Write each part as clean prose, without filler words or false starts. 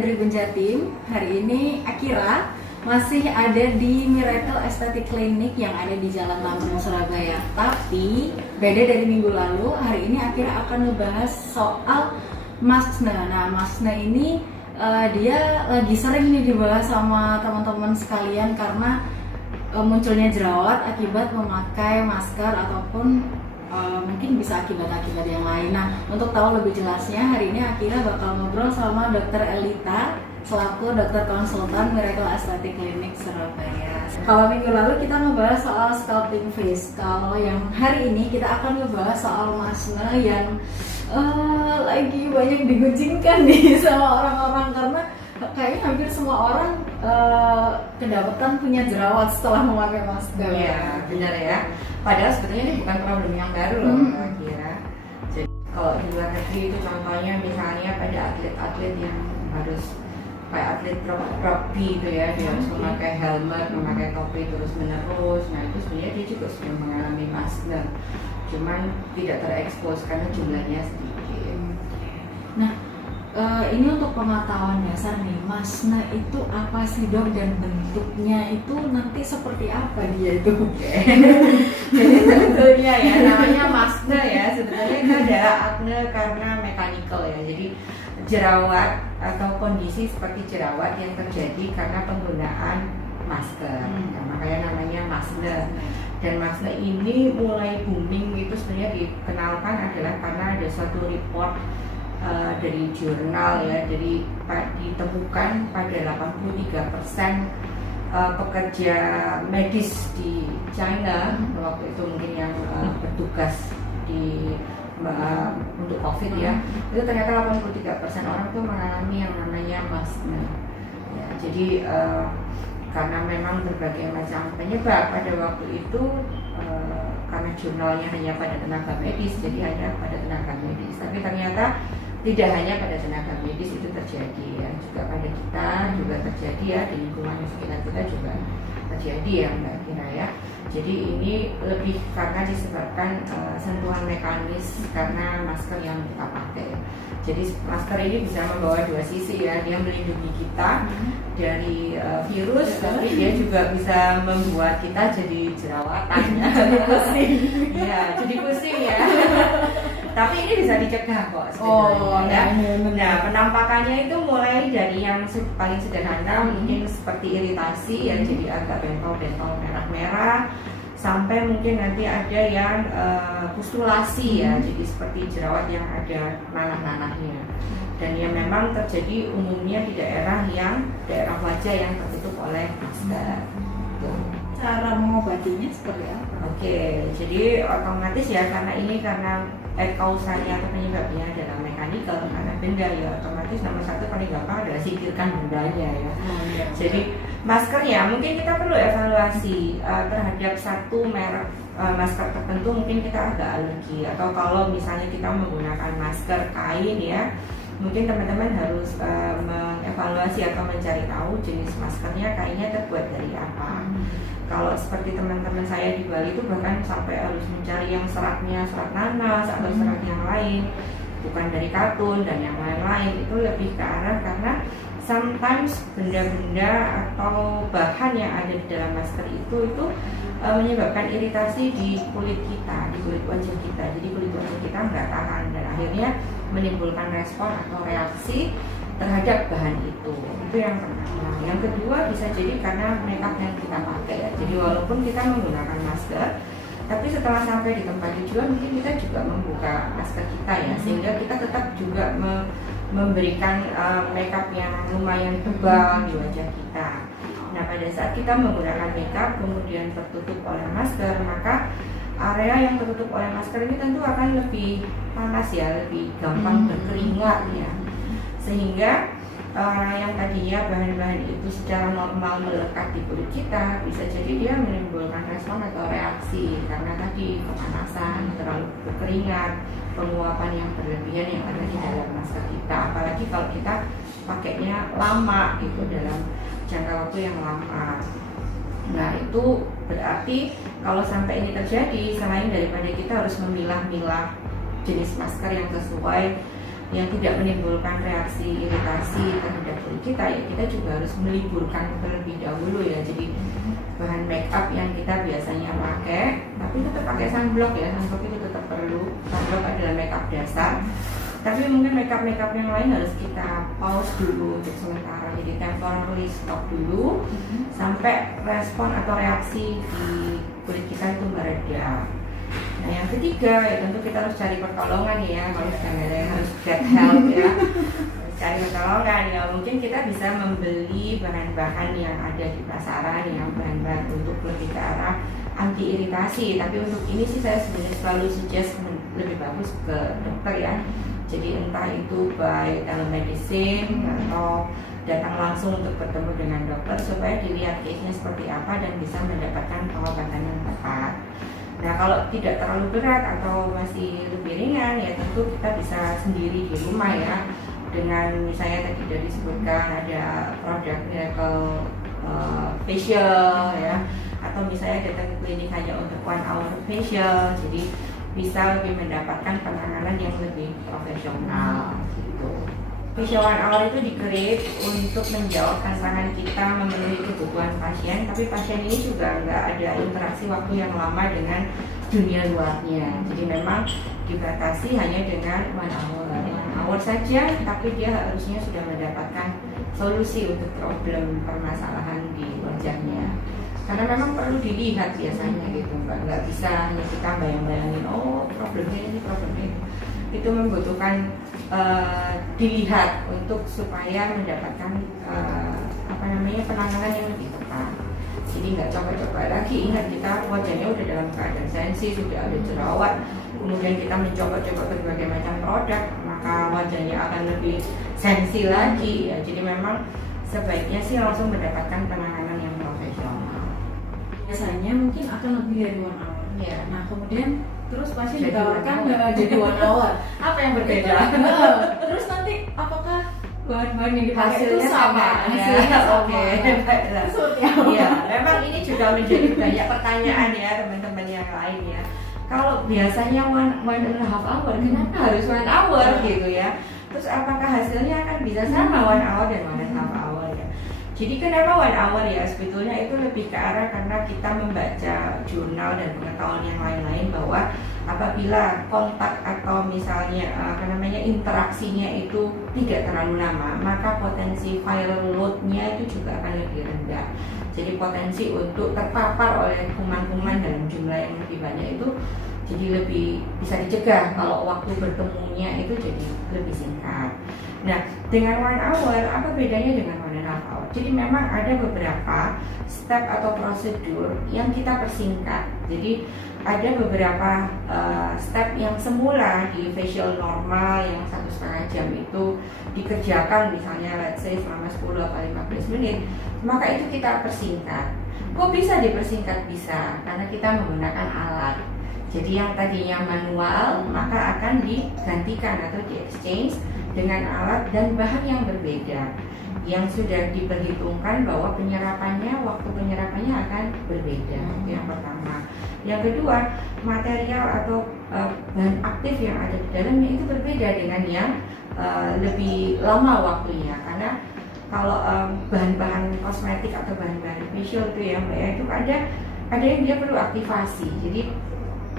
dan Tribun Jatim. Hari ini Akira masih ada di Miracle Aesthetic Clinic yang ada di Jalan Tamrin, Surabaya. Tapi beda dari minggu lalu, hari ini Akira akan ngebahas soal maskne. Nah, maskne ini dia lagi sering nih dibahas sama teman-teman sekalian karena munculnya jerawat akibat memakai masker ataupun mungkin bisa akibat-akibat yang lain. Nah, untuk tahu lebih jelasnya, hari ini Akira bakal ngobrol sama Dr. Elita selaku dokter konsultan Miracle Aesthetic Clinic Surabaya. Kalau minggu lalu kita ngebahas soal sculpting face. Kalau yang hari ini kita akan ngebahas soal maskne yang lagi banyak diguncingkan nih sama orang-orang karena kayaknya hampir semua orang kedapatan punya jerawat setelah memakai masker. Iya, benar ya. Padahal sebetulnya ini bukan problem yang baru loh, Akira. Jadi kalau di luar negeri itu contohnya misalnya pada atlet-atlet yang harus kayak atlet rugby itu ya, dia harus memakai helmet, memakai topi terus menerus. Nah itu sebenarnya dia juga sudah mengalami maskne, cuman tidak terekspos karena jumlahnya sedikit. Nah, ini untuk pengetahuan dasar nih, maskne itu apa sih dok, dan bentuknya itu nanti seperti apa dia itu? Jadi sebetulnya ya namanya maskne ya, sebetulnya itu adalah akne karena mekanikal ya. Jadi jerawat atau kondisi seperti jerawat yang terjadi karena penggunaan masker. Nah, makanya namanya maskne. Dan maskne ini mulai booming itu sebenarnya dikenalkan adalah karena ada suatu report dari jurnal ya, jadi ditemukan pada 83% pekerja medis di China waktu itu mungkin yang bertugas di untuk COVID ya, itu ternyata 83% orang tuh mengalami yang namanya maskne ya. Jadi karena memang berbagai macam penyebab pada waktu itu, karena jurnalnya hanya pada tenaga medis, jadi hanya pada tenaga medis. Tapi ternyata tidak hanya pada tenaga medis itu terjadi ya, juga pada kita juga terjadi ya, di lingkungan sekitar kita juga terjadi ya Mbak Kira ya. Jadi ini lebih karena disebabkan sentuhan mekanis karena masker yang kita pakai. Jadi masker ini bisa membawa dua sisi ya, dia melindungi kita dari virus, tapi dia juga bisa membuat kita jadi jerawatan ya. Jadi pusing. Ya, jadi pusing ya. Tapi ini bisa dicegah kok sebenarnya ya. Nah, penampakannya itu mulai dari yang paling sederhana mungkin seperti iritasi ya, jadi agak bentol-bentol merah-merah, sampai mungkin nanti ada yang pustulasi ya, jadi seperti jerawat yang ada nanah-nanahnya. Dan yang memang terjadi umumnya di daerah wajah yang tertutup oleh masker. Cara mengobatinya seperti apa? Oke, jadi otomatis ya, karena kausanya atau penyebabnya adalah mekanikal karena benda ya, otomatis nomor satu paling gampang adalah singkirkan bendanya ya. Jadi maskernya mungkin kita perlu evaluasi terhadap satu merek masker tertentu, mungkin kita agak alergi, atau kalau misalnya kita menggunakan masker kain ya, mungkin teman-teman harus mengevaluasi atau mencari tahu jenis maskernya kainnya terbuat dari apa. Kalau seperti teman-teman saya di Bali itu bahkan sampai harus mencari yang seratnya serat nanas atau serat yang lain, bukan dari katun dan yang lain-lain. Itu lebih ke arah karena sometimes benda-benda atau bahan yang ada di dalam masker itu menyebabkan iritasi di kulit kita, di kulit wajah kita. Jadi kulit wajah kita nggak tahan dan akhirnya menimbulkan respon atau reaksi terhadap bahan itu. Itu yang pertama. Yang kedua bisa jadi karena makeup yang kita pakai ya. Jadi walaupun kita menggunakan masker, tapi setelah sampai di tempat tujuan mungkin kita juga membuka masker kita ya, sehingga kita tetap juga memberikan makeup yang lumayan tebal di wajah kita. Nah, pada saat kita menggunakan makeup kemudian tertutup oleh masker, maka area yang tertutup oleh masker ini tentu akan lebih panas ya, lebih gampang berkeringat ya. Sehingga yang tadinya bahan-bahan itu secara normal melekat di kulit kita, bisa jadi dia menimbulkan respon atau reaksi karena tadi kepanasan, terlalu berkeringat, penguapan yang berlebihan yang ada di dalam masker kita. Apalagi kalau kita pakainya lama gitu, dalam jangka waktu yang lama. Nah itu berarti kalau sampai ini terjadi, selain daripada kita harus memilah-milah jenis masker yang sesuai, yang tidak menimbulkan reaksi iritasi terhadap kulit kita ya kita juga harus meliburkan terlebih dahulu ya. Jadi bahan make up yang kita biasanya pakai, tapi tetap pakai sunblock ya, sunblock itu tetap perlu. Sunblock adalah make up dasar, tapi mungkin make up yang lain harus kita pause dulu untuk sementara, jadi temporary stop dulu sampai respon atau reaksi di kulit kita itu mereda. Nah yang ketiga ya tentu kita harus cari pertolongan ya, kalau sudah ada yang harus get help ya, cari pertolongan ya. Mungkin kita bisa membeli bahan-bahan yang ada di pasaran yang bahan-bahan untuk lebih ke arah anti iritasi, tapi untuk ini sih saya sebenarnya selalu suggest lebih bagus ke dokter ya. Jadi entah itu by telemedicine atau datang langsung untuk bertemu dengan dokter supaya dilihat case-nya seperti apa dan bisa mendapatkan pengobatan yang tepat. Nah kalau tidak terlalu berat atau masih lebih ringan ya tentu kita bisa sendiri di rumah ya, dengan misalnya tadi sudah disebutkan ada produk Miracle facial ya, atau misalnya datang ke klinik hanya untuk 1 hour facial, jadi bisa lebih mendapatkan penanganan yang lebih profesional gitu. Facial 1 hour itu di-create untuk menjawab tantangan kita memenuhi kebutuhan pasien, tapi pasien ini juga nggak ada interaksi waktu yang lama dengan dunia luarnya. Jadi memang dibatasi hanya dengan 1 hour saja, tapi dia harusnya sudah mendapatkan solusi untuk problem permasalahan di wajahnya. Karena memang perlu dilihat biasanya gitu, nggak bisa hanya kita bayang-bayangin oh problemnya ini itu membutuhkan dilihat untuk supaya mendapatkan penanganan yang lebih tepat. Jadi nggak coba-coba lagi, ingat kita wajahnya udah dalam keadaan sensi, sudah ada jerawat, kemudian kita mencoba-coba berbagai macam produk, maka wajahnya akan lebih sensi lagi ya. Jadi memang sebaiknya sih langsung mendapatkan penanganan yang profesional. Biasanya mungkin akan lebih dari 1 hour. Ya. Nah kemudian terus pasien Jadi ditawarkan 1 hour. jadi 1 hour. Apa yang berbeda? Terus nanti apakah bahan-bahan yang dipakai itu Hasilnya sama? Ya. Oke. Seperti apa? Iya, memang ini juga menjadi banyak pertanyaan ya teman-teman yang lain ya. Kalau biasanya 1.5 hour, kenapa harus 1 hour gitu ya? Terus apakah hasilnya akan bisa sama 1 hour dan 1.5 hour ya? Jadi kenapa 1 hour ya? Sebetulnya itu lebih ke arah karena kita membaca jurnal dan pengetahuan yang lain-lain bahwa apabila kontak atau misalnya interaksinya itu tidak terlalu lama, maka potensi viral load-nya itu juga akan lebih rendah. Jadi potensi untuk terpapar oleh kuman-kuman dalam jumlah yang lebih banyak itu jadi lebih bisa dicegah kalau waktu bertemunya itu jadi lebih singkat. Nah, dengan 1 hour apa bedanya dengan 1.5 hour? Jadi memang ada beberapa step atau prosedur yang kita persingkat. Jadi ada beberapa step yang semula di facial normal yang 1,5 jam itu dikerjakan misalnya let's say selama 10 atau 15 menit, maka itu kita persingkat. Kok bisa dipersingkat? Bisa, karena kita menggunakan alat. Jadi yang tadinya manual maka akan digantikan atau di-exchange dengan alat dan bahan yang berbeda, yang sudah diperhitungkan bahwa waktu penyerapannya akan berbeda. Itu yang pertama. Yang kedua, material atau bahan aktif yang ada di dalamnya itu berbeda dengan yang lebih lama waktunya. Karena kalau bahan-bahan kosmetik atau bahan-bahan facial itu ya Mbak ya, itu ada yang dia perlu aktivasi. Jadi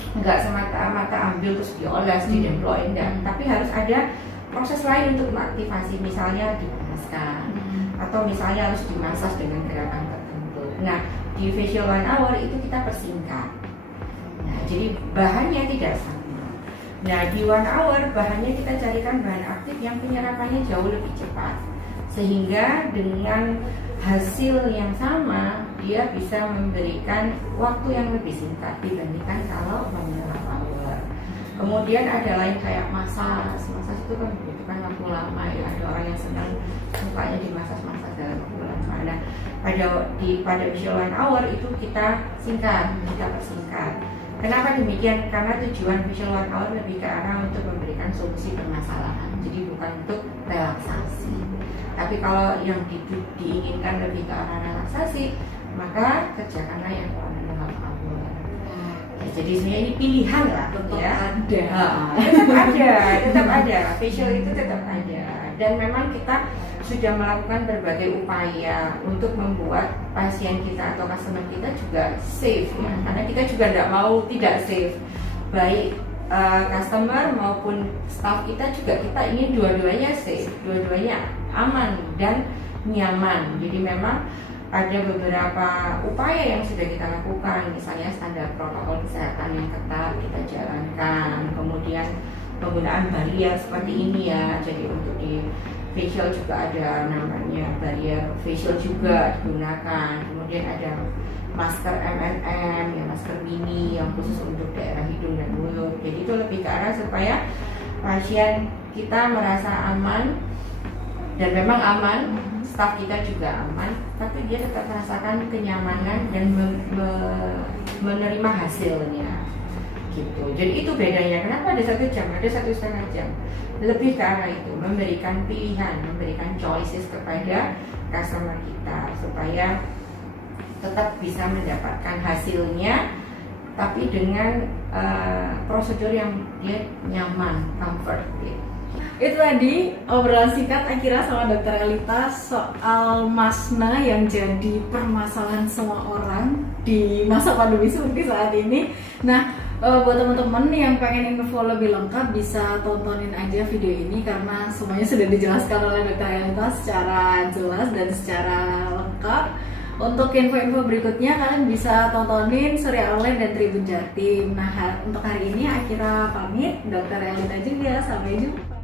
nggak semata-mata ambil terus dioles, dideploy, enggak, tapi harus ada proses lain untuk mengaktifasi, misalnya dipanaskan atau misalnya harus dimasas dengan gerakan tertentu. Nah, di facial 1 hour itu kita persingkat. Nah, jadi bahannya tidak sama. Nah, di 1 hour bahannya kita carikan bahan aktif yang penyerapannya jauh lebih cepat, sehingga dengan hasil yang sama dia bisa memberikan waktu yang lebih singkat dibandingkan kalau 1.5 hour. Kemudian ada lain kayak massage itu kan membutuhkan waktu lama ya. Ada orang yang senang mukanya dimasas dalam waktu lama. Nah, pada facial 1 hour itu kita persingkat. Kenapa demikian? Karena tujuan facial 1 hour lebih ke arah untuk memberikan solusi permasalahan. Jadi bukan untuk relaksasi. Tapi kalau yang diinginkan lebih ke arah relaksasi, maka kerjakanlah yang 1.5 hour. Jadi sebenarnya ini pilihan lah, ya. Tetap ada, facial itu tetap ada. Dan memang kita sudah melakukan berbagai upaya untuk membuat pasien kita atau customer kita juga safe ya. Karena kita juga tidak mau tidak safe, baik customer maupun staff kita juga kita ingin dua-duanya safe, dua-duanya aman dan nyaman. Jadi memang ada beberapa upaya yang sudah kita lakukan, misalnya standar protokol kesehatan yang ketat kita jalankan, kemudian penggunaan barrier seperti ini ya. Jadi untuk di facial juga ada namanya barrier facial juga digunakan, kemudian ada masker MNM ya, masker mini yang khusus untuk daerah hidung dan mulut. Jadi itu lebih ke arah supaya pasien kita merasa aman dan memang aman, staf kita juga aman, tapi dia tetap merasakan kenyamanan dan menerima hasilnya gitu. Jadi itu bedanya. Kenapa ada 1 jam, ada 1,5 jam? Lebih ke arah itu, memberikan pilihan, memberikan choices kepada customer kita supaya tetap bisa mendapatkan hasilnya, tapi dengan prosedur yang dia nyaman, comfort gitu. Itu tadi obrolan singkat Akira sama Dokter Elita soal masna yang jadi permasalahan semua orang di masa pandemi seperti saat ini. Nah, buat teman-teman yang pengen info lebih lengkap bisa tontonin aja video ini karena semuanya sudah dijelaskan oleh Dokter Elita secara jelas dan secara lengkap. Untuk info-info berikutnya kalian bisa tontonin Surya Online dan Tribun Jatim. Nah, untuk hari ini Akira pamit, Dokter Elita juga, sampai jumpa.